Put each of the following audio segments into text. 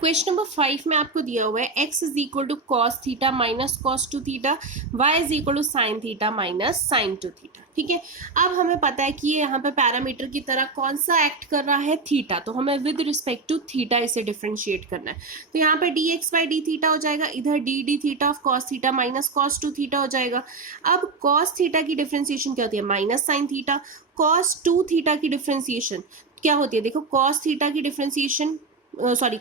Question number 5 में आपको दिया हुआ है x is equal to cos theta minus cos two theta, y is equal to sine theta minus sine two theta. ठीक है, अब हमें पता है कि ये यहाँ पे पैरामीटर की तरह कौन सा एक्ट कर रहा है, थीटा, तो हमें विद रिस्पेक्ट टू थीटा इसे डिफरेंशिएट करना है। तो यहाँ पे dx बाई डी थीटा हो जाएगा, इधर D theta of cos theta minus cos two theta हो जाएगा। अब कॉस थीटा की डिफरेंशिएशन क्या होती है, minus sine theta. Cos two theta की डिफरेंशिएशन क्या होती है, देखो कॉस थीटा की डिफरेंशिएशन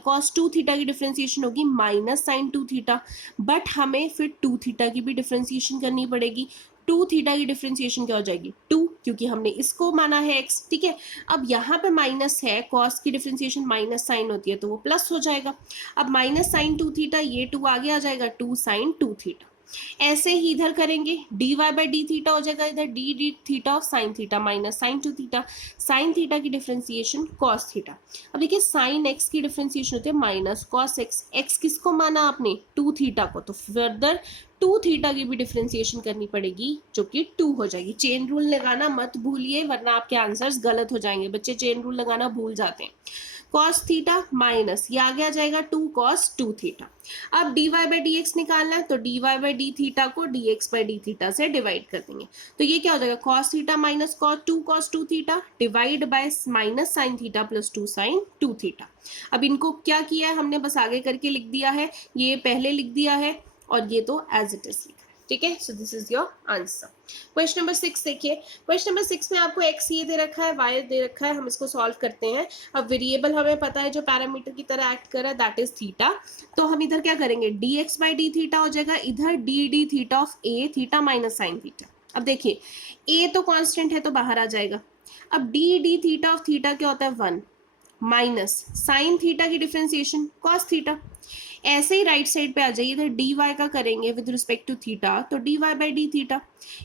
कॉस टू थीटा की डिफरेंशिएशन होगी minus sine two theta, but हमें फिर टू थीटा की भी डिफरेंशिएशन करनी पड़ेगी। टू थीटा की डिफरेंशिएशन क्या हो जाएगी, टू, क्योंकि हमने इसको माना है एक्स। ठीक है, अब यहाँ पे माइनस है, कॉस की डिफरेंशिएशन माइनस साइन होती है तो वो प्लस हो जाएगा। अब माइनस साइन टू थीटा, ये टू आगे आ जाएगा, टू साइन टू थीटा। ऐसे ही इधर करेंगे, D Y by D theta हो जाएगा, इधर D theta of sine theta minus sine two theta. Sine theta की डिफरेंशिएशन कॉस थीटा। अब देखिए साइन एक्स की डिफरेंशिएशन होती है माइनस कॉस एक्स। एक्स किसको माना आपने, टू थीटा को, तो फर्दर टू थीटा की भी डिफरेंशिएशन करनी पड़ेगी जो कि टू हो जाएगी। चेन रूल लगाना मत भूलिए वरना आपके आंसर्स गलत हो जाएंगे, बच्चे चेन रूल लगाना भूल जाते हैं। कॉस थीटा माइनस ये आगे आ जाएगा टू कॉस टू थीटा। अब D Y by D X निकालना है तो D Y by D theta को D X by D theta से डिवाइड कर देंगे, तो ये क्या हो जाएगा, cos theta minus cos two theta divide by minus sine theta plus two sine two theta. अब इनको क्या किया है हमने, बस आगे करके लिख दिया है, ये पहले लिख दिया है और ये तो एज इट इज लिखा है। ठीक है, so this is your answer. Question number 6 देखिए, क्वेश्चन नंबर 6 में आपको x ये दे रखा है, y दे रखा है, हम इसको सॉल्व करते हैं। अब वेरिएबल हमें पता है जो पैरामीटर की तरह एक्ट कर रहा है दैट इज थीटा, तो हम इधर क्या करेंगे, dx बाई डी थीटा हो जाएगा, इधर D theta of a theta minus sine theta. अब देखिए a तो कांस्टेंट है तो बाहर आ जाएगा। अब डी थीटा ऑफ थीटा क्या होता है, 1 माइनस साइन थीटा की डिफरेंशिएशन कॉस थीटा। ऐसे ही राइट साइड पे आ जाइए, इधर डी वाई का करेंगे विद रिस्पेक्ट टू थीटा, तो D Y by D theta,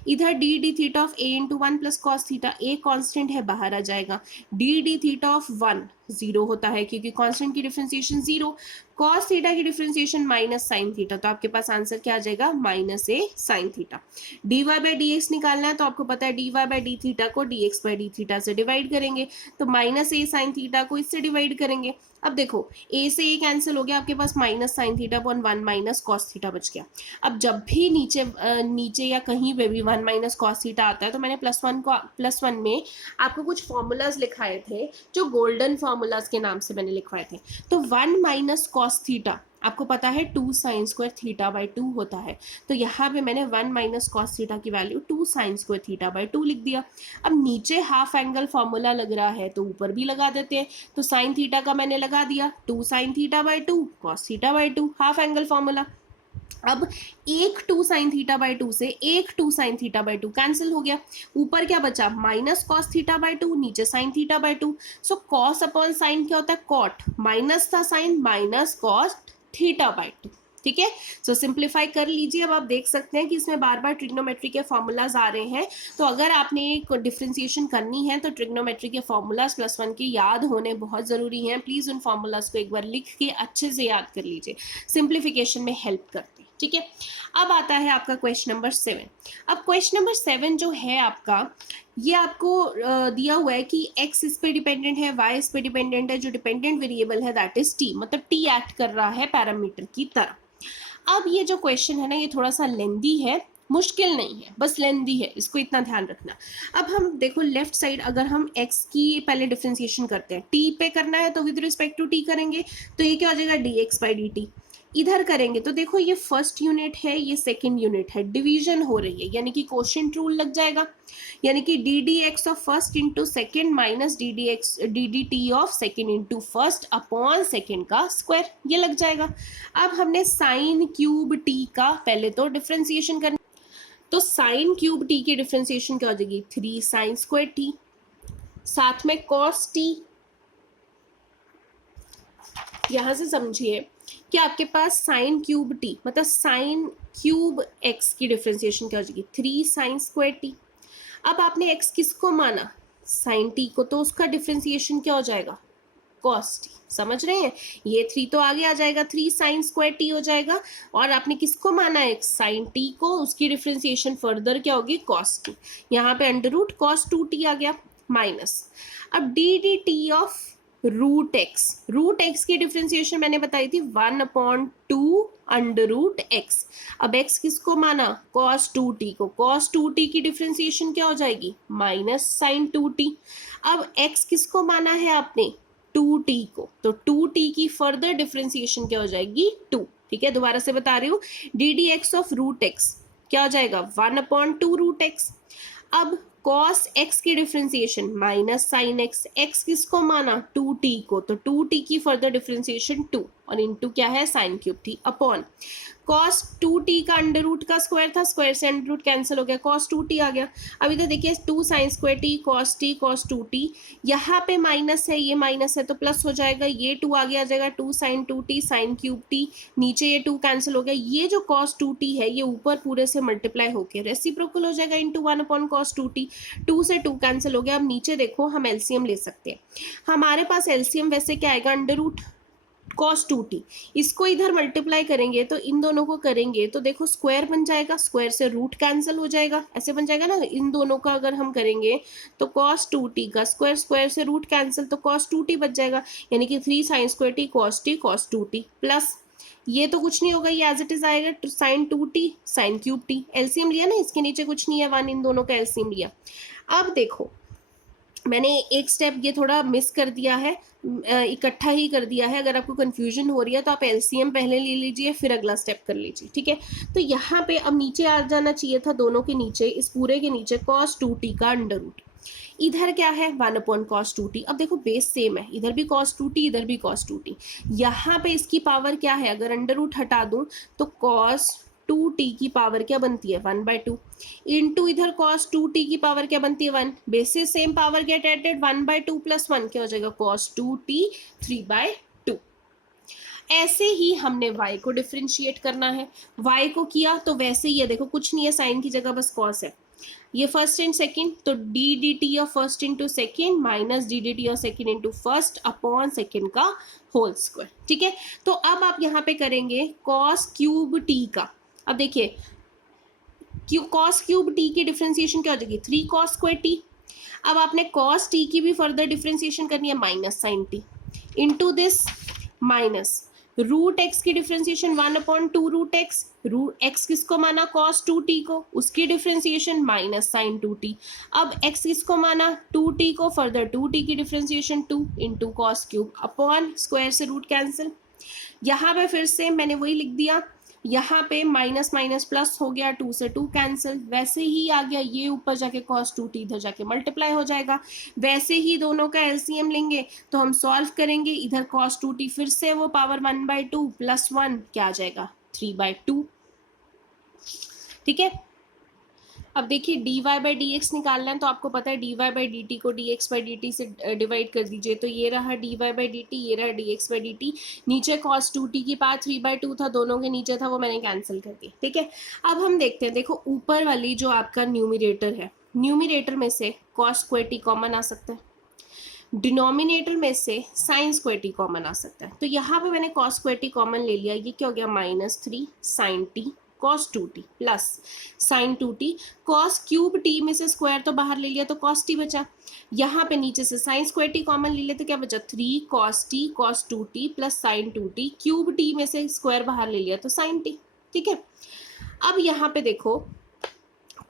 इधर D theta of A into one plus cos theta, A constant है बाहर आ जाएगा, डी थीटा ऑफ 1 जीरो होता है क्योंकि कॉन्स्टेंट की डिफरेंशिएशन जीरो, कॉस थीटा की डिफरेंशिएशन माइनस साइन थीटा, तो आपके पास आंसर क्या आ जाएगा, minus A sine theta. D Y by D X निकालना है तो आपको पता है D Y by D theta को D X by D theta से डिवाइड करेंगे, तो माइनस ए साइन थीटा को इससे डिवाइड करेंगे। अब देखो a से a कैंसिल हो गया, आपके पास minus sine theta upon 1 minus cos theta बच गया। अब जब भी नीचे या कहीं पे भी 1 माइनस कॉस थीटा आता है तो मैंने प्लस वन में आपको कुछ फॉर्मूलाज लिखाए थे जो गोल्डन फॉर्मूलाज के नाम से मैंने लिखवाए थे। तो 1 माइनस कॉस थीटा आपको पता है 2 साइन स्क्वायर थीटा बाई 2 होता है, तो यहाँ पे मैंने 1 माइनस कॉस थीटा की value 2 sine square theta by 2 लिख दिया। अब नीचे हाफ एंगल फॉर्मूला लग रहा है तो ऊपर भी लगा देते हैं, तो साइन थीटा का मैंने लगा दिया 2 sine theta by 2 cos theta by 2 half angle formula. अब एक 2 साइन थीटा बाई 2 से एक 2 साइन थीटा बाई 2 कैंसिल हो गया, ऊपर क्या बचा माइनस कॉस थीटा बाई 2, नीचे sine theta by 2। So cos upon sine क्या होता है, कॉट, माइनस था sine minus cos theta by 2। ठीक है, सो सिंप्लीफाई कर लीजिए। अब आप देख सकते हैं कि इसमें बार बार ट्रिग्नोमेट्री के फॉर्मूलाज आ रहे हैं, तो अगर आपने एक डिफ्रेंसिएशन करनी है तो ट्रिग्नोमेट्री के फॉर्मूलाज +1 के याद होने बहुत ज़रूरी हैं। प्लीज़ उन फॉर्मूलाज को एक बार लिख के अच्छे से याद कर लीजिए, सिंप्लीफिकेशन में हेल्प करते हैं। ठीक है, अब आता है आपका क्वेश्चन नंबर 7। अब क्वेश्चन नंबर 7 जो है आपका, ये आपको दिया हुआ है कि x इस पे डिपेंडेंट है, y इस पे डिपेंडेंट है, जो डिपेंडेंट वेरिएबल है दैट इज t, मतलब t एक्ट कर रहा है पैरामीटर की तरह। अब ये जो क्वेश्चन है ना, ये थोड़ा सा लेंदी है, मुश्किल नहीं है, बस लेंदी है, इसको इतना ध्यान रखना। अब हम देखो लेफ्ट साइड, अगर हम x की पहले डिफरेंशिएशन करते हैं, t पे करना है तो विद रिस्पेक्ट टू t करेंगे, तो ये क्या हो जाएगा dx बाई dt। इधर करेंगे तो देखो ये फर्स्ट यूनिट है, ये सेकंड यूनिट है, डिवीजन हो रही है, यानी कि कोशेंट रूल लग जाएगा, यानी कि D D x of first into second minus D D T of second into first upon second का स्क्वायर, ये लग जाएगा। अब हमने साइन क्यूब टी का पहले तो डिफ्रेंसिएशन करना, तो साइन क्यूब टी की डिफ्रेंसिएशन क्या हो जाएगी, 3 साइन स्क्वायर टी, साथ में कॉस टी। यहां से समझिए कि आपके पास साइन क्यूब टी मतलब साइन क्यूब एक्स की डिफ्रेंसिएशन क्या हो जाएगी, 3 साइन स्क्वायर टी। अब आपने एक्स किसको माना, साइन टी को, तो उसका डिफ्रेंसिएशन क्या हो जाएगा, कॉस टी। समझ रहे हैं, ये 3 तो आगे आ जाएगा, 3 साइन स्क्वायर टी हो जाएगा, और आपने किसको माना है, साइन टी को, उसकी डिफ्रेंसिएशन फर्दर क्या होगी, कॉस टी। यहाँ पे अंडर रूट कॉस 2t आ गया माइनस, अब D D T of root X की डिफ्रेंसिएशन मैंने बताई थी 1/2 √x। अब x किसको माना, cos 2t को। cos 2t की डिफ्रेंसिएशन क्या हो जाएगी, माइनस साइन 2t। अब x किसको माना है आपने, 2t को, तो 2t की फर्दर डिफ्रेंसिएशन क्या हो जाएगी, 2। ठीक है, दोबारा से बता रही हूँ, ddx ऑफ √x क्या हो जाएगा, 1/2 √x। अब cos x की differentiation minus sine x, x किसको माना, 2t को, तो 2t की फर्दर डिफ्रेंसिएशन 2 और इनटू क्या है, साइन क्यूब थी, अपॉन cos 2t का अंडर रूट का स्क्वायर था, स्क्वायर से अंडर रूट कैंसिल हो गया, cos 2t आ गया। अब इधर देखिए 2 sin square t cos 2t, यहाँ पे माइनस है, ये माइनस है तो प्लस हो जाएगा, ये 2 आगे आ जाएगा, 2 sin 2t sine cube t, नीचे ये 2 कैंसिल हो गया, ये जो cos 2t है ये ऊपर पूरे से मल्टीप्लाई होकर रेसिप्रोकल हो जाएगा इंटू 1/cos 2t। 2 से 2 कैंसिल हो गया। अब नीचे देखो हम एलसीएम ले सकते हैं, हमारे पास एलसीएम वैसे क्या आएगा, अंडर रूट cos 2t, इसको इधर मल्टीप्लाई करेंगे तो इन दोनों को करेंगे तो देखो स्क्वायर बन जाएगा, स्क्वायर से रूट कैंसिल हो जाएगा, ऐसे बन जाएगा ना, इन दोनों का अगर हम करेंगे तो cos 2t का स्क्वायर, स्क्वायर से रूट कैंसिल तो cos 2t बच जाएगा, यानी कि 3 sin square t cos 2t plus ये तो कुछ नहीं होगा, ये एज इट इज आएगा sine 2t sine cube t। LCM लिया ना, इसके नीचे कुछ नहीं है, 1 इन दोनों का एलसीएम लिया। अब देखो मैंने एक स्टेप ये थोड़ा मिस कर दिया है, इकट्ठा ही कर दिया है, अगर आपको कंफ्यूजन हो रही है तो आप एलसीएम पहले ले लीजिए फिर अगला स्टेप कर लीजिए। ठीक है, तो यहाँ पे अब नीचे आ जाना चाहिए था, दोनों के नीचे, इस पूरे के नीचे cos 2t का अंडर रूट, इधर क्या है 1/cos 2t। अब देखो बेस सेम है, इधर भी cos 2t इधर भी cos 2t, यहाँ पे इसकी पावर क्या है, अगर अंडर रूट हटा दूं तो cos 2t की पावर क्या बनती है 1/2 इंटू इधर cos 2t की पावर क्या बनती है 1, basis same power get added 1/2 + 1 क्या हो जाएगा cos 2t 3/2। ऐसे ही हमने y को डिफ्रेंशिएट करना है, y को किया तो वैसे ही है, देखो कुछ नहीं है, साइन की जगह बस cos है, ये फर्स्ट एंड सेकंड, तो D D T of first into second minus D D T of second into first upon second का होल स्क्वायर। ठीक है, तो अब आप यहाँ पे करेंगे cos क्यूब टी का। अब देखिए cos क्यूब टी की डिफ्रेंसिएशन क्या हो जाएगी 3 cos स्क्वायर टी। अब आपने cos टी की भी फर्दर डिफ्रेंसिएशन करनी है minus sine T into this minus root X की डिफ्रेंसिएशन 1/2 रूट एक्स किसको माना cos 2t को, उसकी डिफ्रेंसिएशन माइनस साइन 2t। अब x किसको माना 2t को, फर्दर 2t की differentiation 2 into cos cube upon square से रूट कैंसिल। यहाँ पे फिर से मैंने वही लिख दिया, यहाँ पे माइनस माइनस प्लस हो गया, 2 से 2 कैंसिल, वैसे ही आ गया, ये ऊपर जाके cos 2t इधर जाके मल्टीप्लाई हो जाएगा। वैसे ही दोनों का एलसीएम लेंगे तो हम सॉल्व करेंगे, इधर cos 2t फिर से वो पावर 1/2 + 1 क्या आ जाएगा 3/2। ठीक है, अब देखिए dy/dx निकालना है तो आपको पता है dy/dt को dx/dt से डिवाइड कर दीजिए, तो ये रहा dy/dt, ये रहा dx/dt, नीचे cos 2t की पावर 3/2 था, दोनों के नीचे था वो मैंने कैंसिल कर दिया। ठीक है, अब हम देखते हैं, देखो ऊपर वाली जो आपका न्यूमिरेटर है, न्यूमिरेटर में से cos स्क्वायर t कॉमन आ सकता है, डिनोमिनेटर में से साइन स्क्वायर टी कॉमन आ सकता है, तो यहाँ पे मैंने cos स्क्वायर टी कॉमन ले लिया, ये क्या हो गया -3 sin t cos 2t plus sin 2t cos cube t में से स्क्वायर तो बाहर ले लिया तो cos t बचा, यहाँ पे नीचे से sin स्क्वायर t कॉमन ले लिया तो क्या बचा 3 cos t cos 2t plus sin 2t, cube t में से स्क्वायर बाहर ले लिया तो sin t। ठीक है, अब यहाँ पे देखो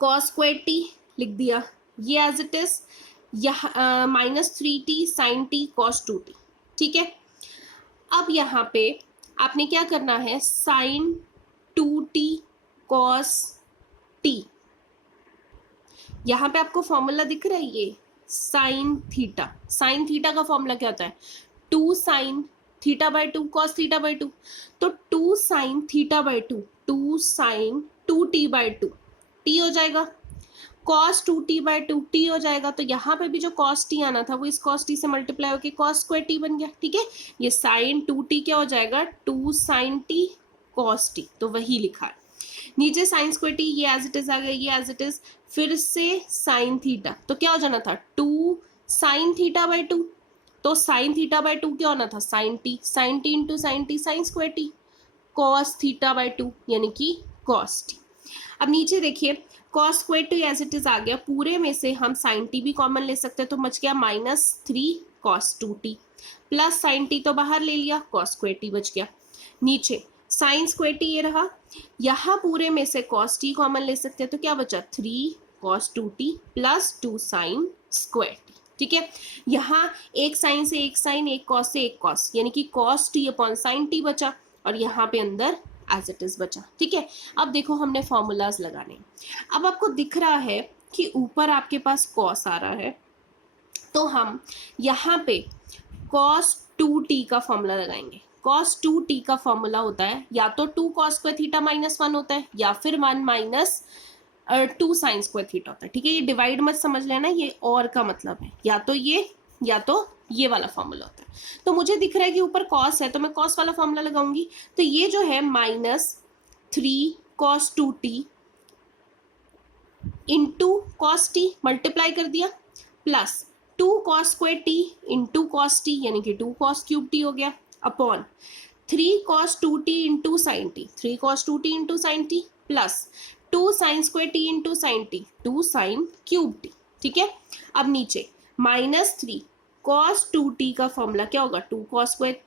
cos स्क्वायर t लिख दिया, ये एज इट इज, यहाँ -3t sin t cos 2t। ठीक है, अब यहाँ पे आपने क्या करना है sin 2t cos t, यहाँ पे आपको फॉर्मूला दिख रहा है, ये साइन थीटा का फॉर्मूला क्या होता है 2 sin θ/2 cos θ/2, तो 2 sin θ/2 2 sin 2t/2 t हो जाएगा, cos 2t/2 t हो जाएगा, तो यहाँ पे भी जो cos t आना था वो इस cos t से मल्टीप्लाई होकर cos स्क्वायर t बन गया। ठीक है, ये sin 2t क्या हो जाएगा 2 sin t cos t, तो वही लिखा है, नीचे sin स्क्वायर t, ये एज इट इज आ गया, ये एज इट इज, फिर से sin थीटा, तो क्या हो जाना था 2 sin θ/2, तो sin θ/2 क्या होना था sin t into sin t sin square t cos θ/2 यानी कि cos t। अब नीचे देखिए cos square t as it is आ गया, पूरे में से हम sin t भी कॉमन ले सकते हैं, तो बच गया -3 cos 2t plus sign T तो बाहर ले लिया, कॉस स्क्वायर टी बच गया। नीचे साइन स्क्वायर टी ये रहा, यहाँ पूरे में से कॉस टी कॉमन ले सकते हैं तो क्या बचा 3 cos 2t plus 2 sine square T. ठीक है, यहाँ एक साइन से एक साइन, एक कॉस से एक कॉस, यानी कि cos T upon sine T बचा और यहाँ पे अंदर एज इट इज बचा। ठीक है, अब देखो हमने फॉर्मूलाज लगाने। अब आपको दिख रहा है कि ऊपर आपके पास कॉस आ रहा है, तो हम यहाँ पे कॉस 2t का फॉर्मूला लगाएंगे। कॉस 2t का फॉर्मूला होता है या तो 2 कॉस स्क्वायर थीटा माइनस 1 होता है या फिर 1 माइनस 2 साइन स्क्वायर थीटा होता है। ठीक है, ये डिवाइड मत समझ लेना, ये और का मतलब है या तो ये या तो ये वाला फॉर्मूला होता है। तो मुझे दिख रहा है कि ऊपर कॉस है तो मैं कॉस वाला फॉर्मूला लगाऊंगी, तो ये जो है -3 cos 2t into cos T multiply कर दिया plus 2 cos square T into cos T यानी कि 2 cos क्यूब टी हो गया upon 3 cos 2t into sine T, 3 cos 2t into sine T plus 2 sine square T into sine T, 2 sine cube T. ठीक है, अब नीचे -3 cos 2t का formula क्या होगा 2 cos स्क्वायर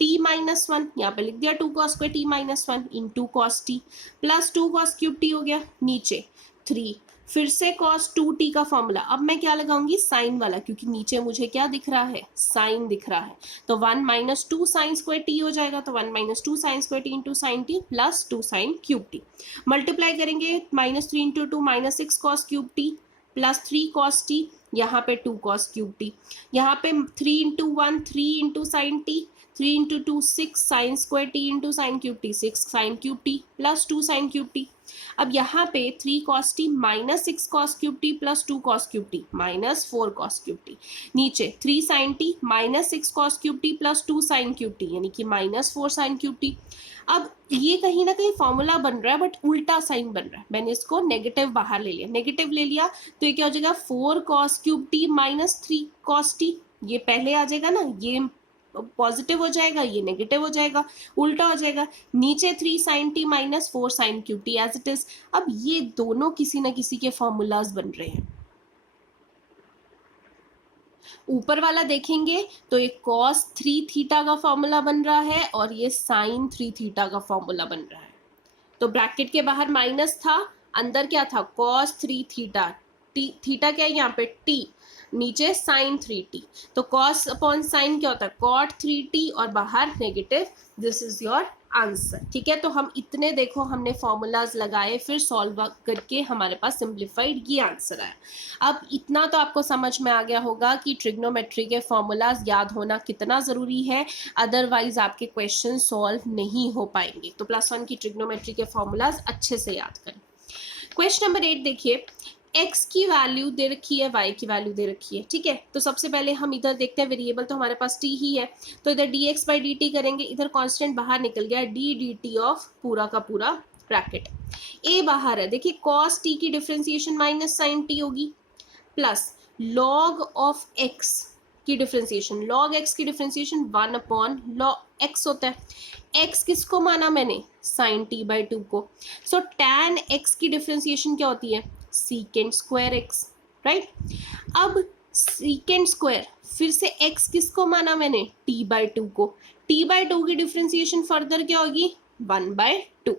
टी माइनस 1, यहाँ पे लिख दिया 2 cos square T minus 1 into cos T plus 2 cos cube T हो गया, नीचे 3 फिर से cos 2t का फॉर्मूला। अब मैं क्या लगाऊंगी साइन वाला, क्योंकि नीचे मुझे क्या दिख रहा है साइन दिख रहा है, तो 1 माइनस 2 साइन स्क्वायर टी हो जाएगा, तो 1 minus 2 sine square T into sine T plus 2 sine cube T multiply करेंगे -3 into 2 -6 cos cube T plus 3 cos T, यहाँ पे 2 cos क्यूब टी, यहाँ पे 3 into 1 3 into sine T, 3 into 2 6 sine square T into sine cube T 6 sign cube T plus 2 sine cube T. अब यहाँ पे 3 cos T minus 6 cos cube T plus 2 cos cube T minus 4 cos cube T, नीचे 3 sine T minus 6 cos cube T plus 2 sine cube T यानी कि minus 4 sine cube T. अब ये कहीं ना कहीं फॉर्मूला बन रहा है बट उल्टा साइन बन रहा है, मैंने इसको नेगेटिव बाहर ले लिया, नेगेटिव ले लिया तो ये क्या हो जाएगा 4 cos cube T minus 3 cos T, ये पहले आ जाएगा ना, ये पॉजिटिव हो जाएगा ये नेगेटिव हो जाएगा, उल्टा हो जाएगा, नीचे 3 sine T minus 4 sine cube T as it is. अब ये दोनों किसी ना किसी के फॉर्मूलाज बन रहे हैं। ऊपर वाला देखेंगे तो ये cos 3 थीटा का फॉर्मूला बन रहा है और ये sin 3 थीटा का फॉर्मूला बन रहा है। तो ब्रैकेट के बाहर माइनस था, अंदर क्या था cos 3 थीटा, थीटा क्या है यहाँ पे t, नीचे sin 3t, तो cos अपॉन sin क्या होता है cot 3t और बाहर negative, this is your answer. ठीक है, तो हम इतने देखो हमने फॉर्मूलाज लगाए फिर सॉल्व करके हमारे पास सिंप्लीफाइड ये आंसर आया। अब इतना तो आपको समझ में आ गया होगा कि ट्रिग्नोमेट्री के फॉर्मूलाज याद होना कितना ज़रूरी है, अदरवाइज आपके क्वेश्चन सॉल्व नहीं हो पाएंगे। तो +1 की ट्रिग्नोमेट्री के फॉर्मूलाज अच्छे से याद करें। क्वेश्चन नंबर 8 देखिए, x की वैल्यू दे रखी है, y की वैल्यू दे रखी है। ठीक है, तो सबसे पहले हम इधर देखते हैं, वेरिएबल तो हमारे पास t ही है, तो इधर dx बाई dt करेंगे, इधर कांस्टेंट बाहर निकल गया d dt ऑफ पूरा का पूरा ब्रैकेट, a बाहर है, देखिए cos t की डिफ्रेंसिएशन माइनस साइन t होगी प्लस log ऑफ x की डिफ्रेंसिएशन, log x की डिफ्रेंसिएशन 1 अपॉन log x होता है। x किसको माना मैंने sin t बाई 2 को, सो tan x की डिफ्रेंसिएशन क्या होती है सीकेंड स्क्वायर x, राइट। अब सीकेंड स्क्वायर फिर से x किसको माना मैंने t बाई 2 को, t बाई 2 की डिफ्रेंसिएशन फर्दर क्या होगी 1 बाई 2,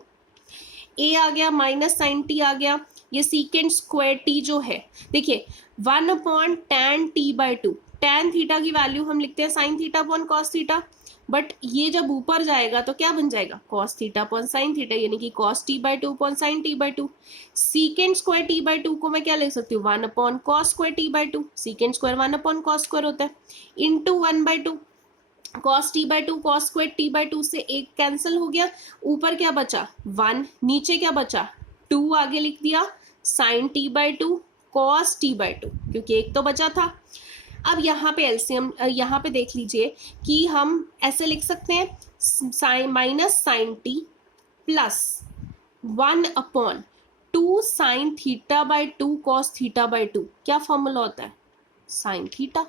a आ गया माइनस साइन t आ गया, ये सीकेंड स्क्वायर t जो है देखिए 1 upon tan t by 2, tan theta की वैल्यू हम लिखते हैं sign theta upon cos theta, but ये जब ऊपर जाएगा तो क्या बन जाएगा cos theta upon sine theta यानी कि cos t by 2 upon sine t by 2। Secant square t by 2 को मैं क्या लिख सकती हूँ 1 upon cos square t by 2, secant square 1 upon cos square होता है, into 1 by 2, cos t by 2 cos square t by 2 से एक कैंसिल हो गया, ऊपर क्या बचा 1, नीचे क्या बचा 2, आगे लिख दिया sine t by 2 cos t by 2, क्योंकि एक तो बचा था। अब यहाँ पे एलसीएम यहाँ पे देख लीजिए कि हम ऐसे लिख सकते हैं sine minus sine T plus 1 upon 2 sine theta by 2 cos theta by 2, क्या फॉर्मूला होता है साइन थीटा,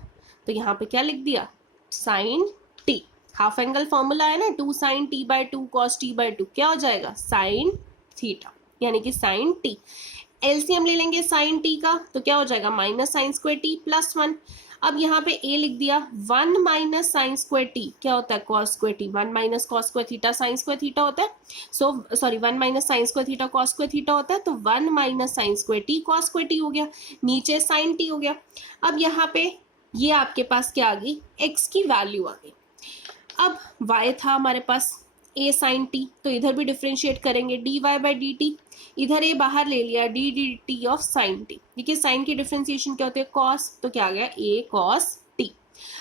तो यहाँ पे क्या लिख दिया sine T, half angle formula है ना 2 sine T by 2 cos T by 2, क्या हो जाएगा साइन थीटा यानी कि साइन टी। एलसीएम ले लेंगे साइन टी का तो क्या हो जाएगा minus sine square T plus 1, अब यहाँ पे a लिख दिया, 1 माइनस साइन स्क्वायर टी क्या होता है, cos square T, 1 minus cos square theta sine square theta होता है, so sorry 1 minus sine square theta cos square theta होता है, तो 1 minus sine square T cos square T हो गया, नीचे साइन टी हो गया। अब यहाँ पे ये आपके पास क्या आ गई, x की वैल्यू आ गई। अब y था हमारे पास a साइन टी, तो इधर भी डिफ्रेंशिएट करेंगे, dy बाई डी टी, इधर ये बाहर ले लिया D D T of sine T. देखिए साइन की डिफ्रेंशिएशन क्या होती है, कॉस, तो क्या आ गया a कॉस टी।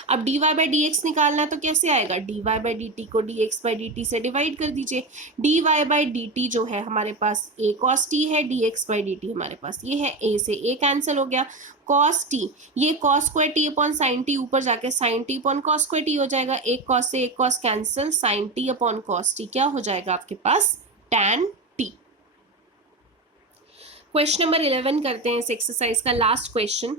अब dy बाई डी एक्स निकालना है तो कैसे आएगा, dy बाई डी टी को dx बाई डी टी से डिवाइड कर दीजिए, dy बाई डी टी जो है हमारे पास a cos t है, dx बाई डी टी हमारे पास ये है, a से a कैंसिल हो गया, cos t ये cos square t upon sine t ऊपर जाके sin t upon cos square t हो जाएगा, एक cos से एक cos cancel, sin t upon cos t क्या हो जाएगा आपके पास, tan t। क्वेश्चन नंबर 11 करते हैं इस एक्सरसाइज का last question.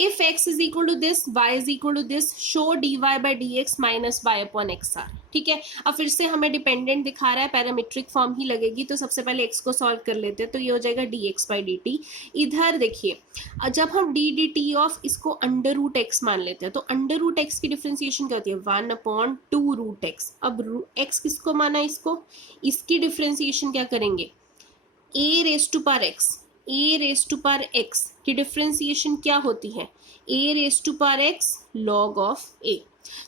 If x is equal to this, y is equal to this, show dy by D X minus Y upon X are. ठीक है, अब फिर से हमें डिपेंडेंट दिखा रहा है, पैरामीट्रिक फॉर्म ही लगेगी, तो सबसे पहले x को सॉल्व कर लेते हैं, तो ये हो जाएगा dx बाई डी टी। इधर देखिए जब हम डी डी टी ऑफ इसको अंडर रूट एक्स मान लेते हैं, तो अंडर रूट एक्स की डिफ्रेंसिएशन क्या होती है, 1 अपॉन 2 रूट एक्स। अब x किसको माना, इसको, इसकी डिफ्रेंसिएशन क्या करेंगे, a raise to power x, a raise to power x की डिफ्रेंसिएशन क्या होती है, a raise to power x log of a।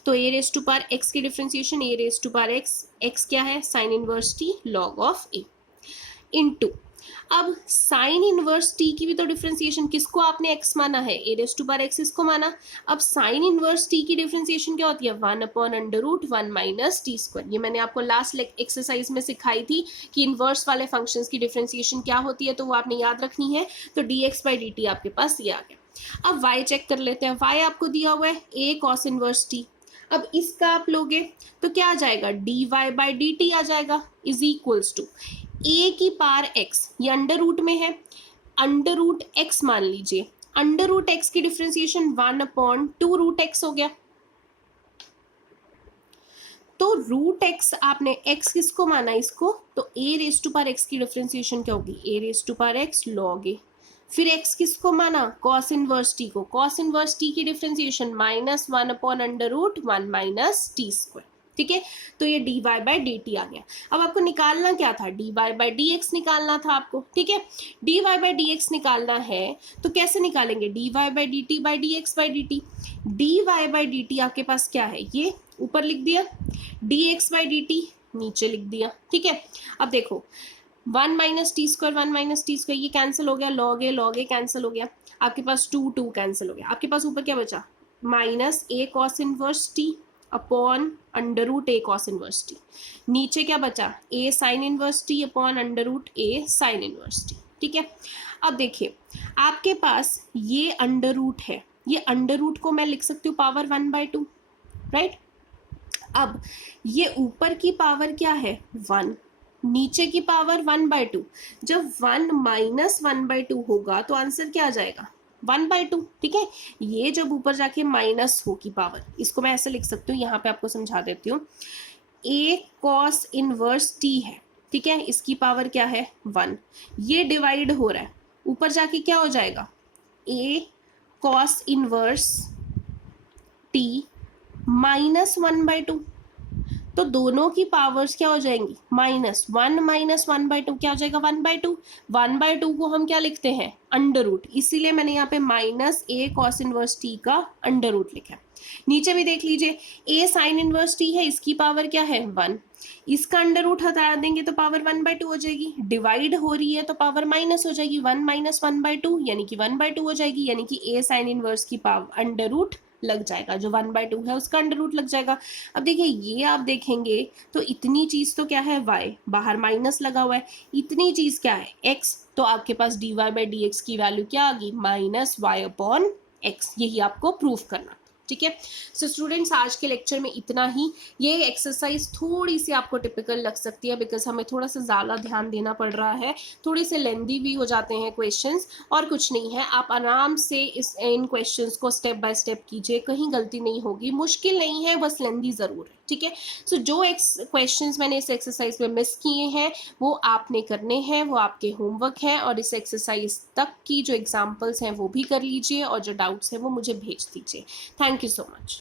तो a raise to power x की डिफ्रेंसिएशन a raise to power x क्या है, sine inverse t log of a into, अब साइन इनवर्स t की भी तो डिफ्रेंसिएशन किसको आपने x माना है, a raise to power x इसको माना। अब साइन इनवर्स t की डिफ्रेंसिएशन क्या होती है, 1 upon under root 1 minus T square. ये मैंने आपको लास्ट एक्सरसाइज में सिखाई थी कि इनवर्स वाले फंक्शंस की डिफ्रेंसिएशन क्या होती है, तो वो आपने याद रखनी है। तो dx बाई डी टी आपके पास ये आ गया। अब y चेक कर लेते हैं, y आपको दिया हुआ है a कॉस इनवर्स t। अब इसका आप लोगे तो क्या आ जाएगा, dy बाई डी टी आ जाएगा, इज इक्वल्स टू a की पावर x, ये अंडर रूट में है, अंडर रूट x मान लीजिए, अंडर रूट x की डिफ्रेंसिएशन 1 अपॉन 2 रूट x हो गया। तो रूट x आपने x किसको माना, इसको, तो a raise to power x की डिफ्रेंसिएशन क्या होगी, a raise to power x log a। फिर x किसको माना, cos इनवर्स t को, cos इनवर्स t की differentiation -1 upon under root 1 minus T square. ठीक है, तो ये dy बाई डी टी आ गया। अब आपको निकालना क्या था, dy बाई डी एक्स निकालना था आपको। ठीक है, dy बाई डी एक्स निकालना है तो कैसे निकालेंगे, dy by D T by D X by D T. dy by D T आपके पास क्या है, ये ऊपर लिख दिया, dx बाई डी टी नीचे लिख दिया। ठीक है, अब देखो 1 minus T square 1 minus T square ये कैंसिल हो गया, log a कैंसिल हो गया, आपके पास 2 कैंसिल हो गया, आपके पास ऊपर क्या बचा, minus a cos inverse t upon under root a cos inverse t। नीचे क्या बचा, a sine inverse t upon under root a sine inverse t। ठीक है, अब देखिए आपके पास ये अंडर रूट है, ये अंडर रूट को मैं लिख सकती हूँ पावर 1/2, राइट। अब ये ऊपर की पावर क्या है 1, नीचे की पावर 1/2, जब 1 माइनस 1/2 होगा तो आंसर क्या आ जाएगा, 1/2। ठीक है, ये जब ऊपर जाके माइनस हो की पावर, इसको मैं ऐसे लिख सकती हूँ, यहाँ पे आपको समझा देती हूँ, a cos इनवर्स t है, ठीक है, इसकी पावर क्या है 1, ये डिवाइड हो रहा है, ऊपर जाके क्या हो जाएगा, a cos इनवर्स t -1/2, तो दोनों की पावर्स क्या हो जाएंगी, -1 माइनस 1/2 क्या हो जाएगा 1/2। 1/2 को हम क्या लिखते हैं, अंडर रूट, इसीलिए मैंने यहाँ पे minus a cos inverse t का अंडर रूट लिखा है। नीचे भी देख लीजिए, a साइन इनवर्स t है, इसकी पावर क्या है 1, इसका अंडर रूट हटा देंगे तो पावर 1/2 हो जाएगी, डिवाइड हो रही है तो पावर माइनस हो जाएगी, 1 माइनस 1/2 यानी कि 1/2 हो जाएगी, यानी कि a साइन इनवर्स की पावर अंडर रूट लग जाएगा, जो 1/2 है उसका अंडर रूट लग जाएगा। अब देखिए ये आप देखेंगे तो इतनी चीज तो क्या है y, बाहर माइनस लगा हुआ है, इतनी चीज क्या है x, तो आपके पास dy बाई डी एक्स की वैल्यू क्या आ गई, -y अपॉन x। यही आपको प्रूफ करना। ठीक है। सो स्टूडेंट्स, आज के लेक्चर में इतना ही। ये एक्सरसाइज थोड़ी सी आपको टिपिकल लग सकती है बिकॉज हमें थोड़ा सा ज़्यादा ध्यान देना पड़ रहा है, थोड़ी से लेंदी भी हो जाते हैं क्वेश्चंस, और कुछ नहीं है। आप आराम से इन क्वेश्चंस को स्टेप बाय स्टेप कीजिए, कहीं गलती नहीं होगी, मुश्किल नहीं है, बस लेंदी ज़रूर है, ठीक है। सो जो क्वेश्चंस मैंने इस एक्सरसाइज में मिस किए हैं वो आपने करने हैं, वो आपके होमवर्क है, और इस एक्सरसाइज तक की जो एग्जाम्पल्स हैं वो भी कर लीजिए, और जो डाउट्स हैं वो मुझे भेज दीजिए। Thank you so much.